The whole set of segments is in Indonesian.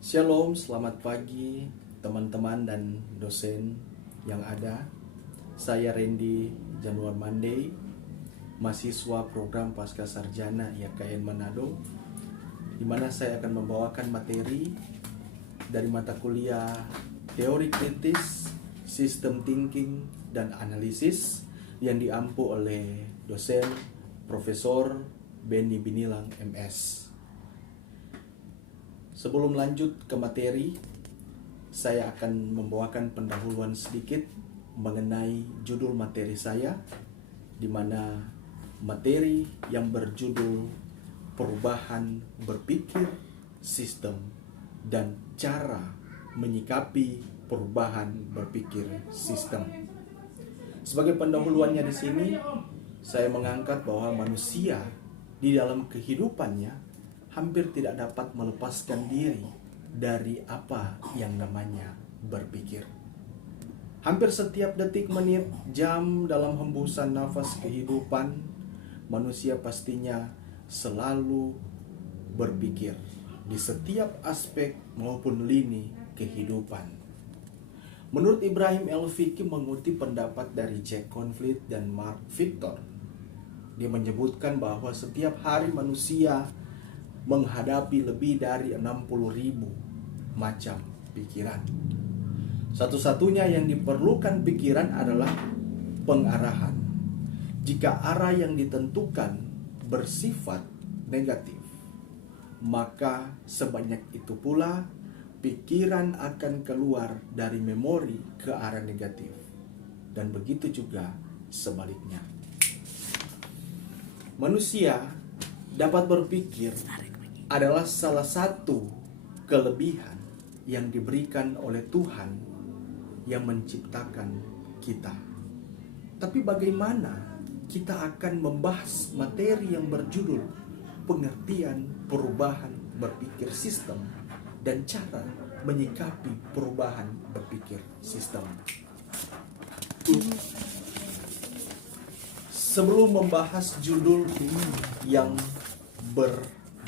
Shalom, selamat pagi teman-teman dan dosen yang ada. Saya Randy Januar Mandey, mahasiswa program Pasca Sarjana IAKN Manado, di mana saya akan membawakan materi dari mata kuliah Teori Kritis, Sistem Thinking, dan Analisis yang diampu oleh dosen Profesor Benny Binilang MS. Sebelum lanjut ke materi, saya akan membawakan pendahuluan sedikit mengenai judul materi saya, di mana materi yang berjudul Perubahan Berpikir Sistem dan Cara Menyikapi Perubahan Berpikir Sistem. Sebagai pendahuluannya di sini, saya mengangkat bahwa manusia di dalam kehidupannya hampir tidak dapat melepaskan diri dari apa yang namanya berpikir. Hampir setiap detik, menit, jam dalam hembusan nafas kehidupan, manusia pastinya selalu berpikir di setiap aspek maupun lini kehidupan. Menurut Ibrahim El-Fiqi mengutip pendapat dari Jack Confield dan Mark Victor, dia menyebutkan bahwa setiap hari manusia menghadapi lebih dari 60.000 macam pikiran. Satu-satunya yang diperlukan pikiran adalah pengarahan. Jika arah yang ditentukan bersifat negatif, maka sebanyak itu pula pikiran akan keluar dari memori ke arah negatif. Dan begitu juga sebaliknya. Manusia dapat berpikir adalah salah satu kelebihan yang diberikan oleh Tuhan yang menciptakan kita. Tapi bagaimana kita akan membahas materi yang berjudul pengertian perubahan berpikir sistem dan cara menyikapi perubahan berpikir sistem? Sebelum membahas judul yang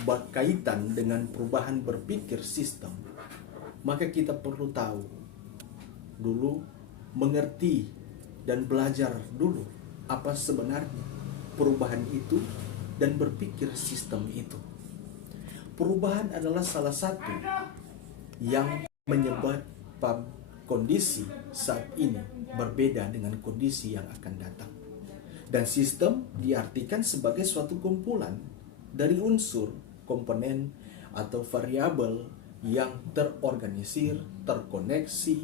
berkaitan dengan perubahan berpikir sistem, maka kita perlu tahu dulu, mengerti dan belajar dulu apa sebenarnya perubahan itu dan berpikir sistem itu. Perubahan adalah salah satu yang menyebabkan kondisi saat ini berbeda dengan kondisi yang akan datang. Dan sistem diartikan sebagai suatu kumpulan dari unsur, komponen, atau variabel yang terorganisir, terkoneksi,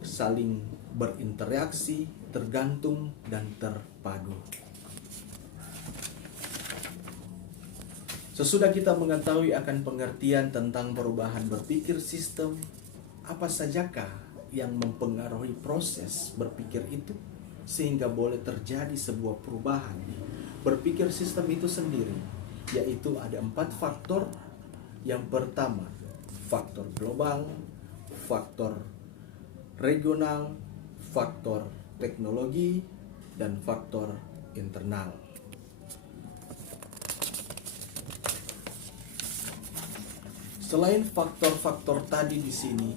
saling berinteraksi, tergantung, dan terpadu. Sesudah kita mengetahui akan pengertian tentang perubahan berpikir sistem, apa sajakah yang mempengaruhi proses berpikir itu sehingga boleh terjadi sebuah perubahan berpikir sistem itu sendiri, yaitu ada 4 faktor. Yang pertama, faktor global, faktor regional, faktor teknologi, dan faktor internal. Selain faktor-faktor tadi di sini,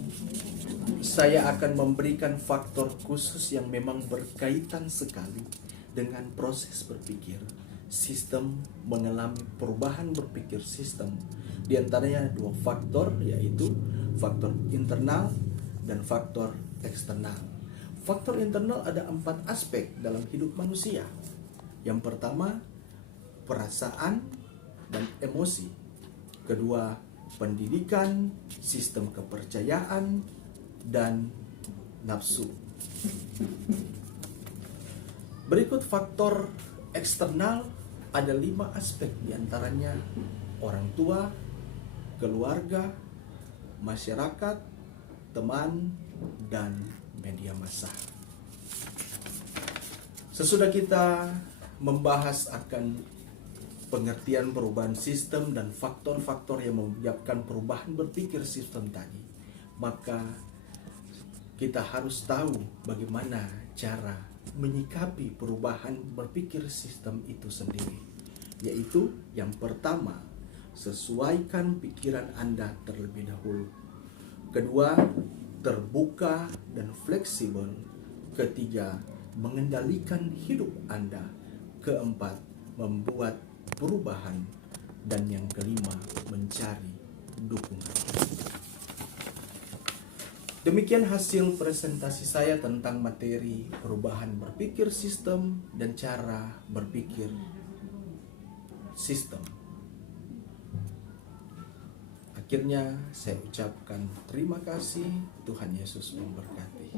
saya akan memberikan faktor khusus yang memang berkaitan sekali dengan proses berpikir. Sistem mengalami perubahan berpikir sistem. Di antaranya 2 faktor, yaitu faktor internal dan faktor eksternal. Faktor internal ada 4 aspek dalam hidup manusia. Yang pertama, perasaan dan emosi. Kedua, pendidikan, sistem kepercayaan, dan nafsu. Berikut faktor eksternal, ada 5 aspek, diantaranya orang tua, keluarga, masyarakat, teman, dan media massa. Sesudah kita membahas akan pengertian perubahan sistem dan faktor-faktor yang menyebabkan perubahan berpikir sistem tadi, maka kita harus tahu bagaimana cara menyikapi perubahan berpikir sistem itu sendiri. Yaitu yang pertama, sesuaikan pikiran Anda terlebih dahulu. Kedua, terbuka dan fleksibel. Ketiga, mengendalikan hidup Anda. Keempat, membuat perubahan. Dan yang kelima, mencari dukungan. Demikian hasil presentasi saya tentang materi perubahan berpikir sistem dan cara berpikir sistem. Akhirnya saya ucapkan terima kasih. Tuhan Yesus memberkati.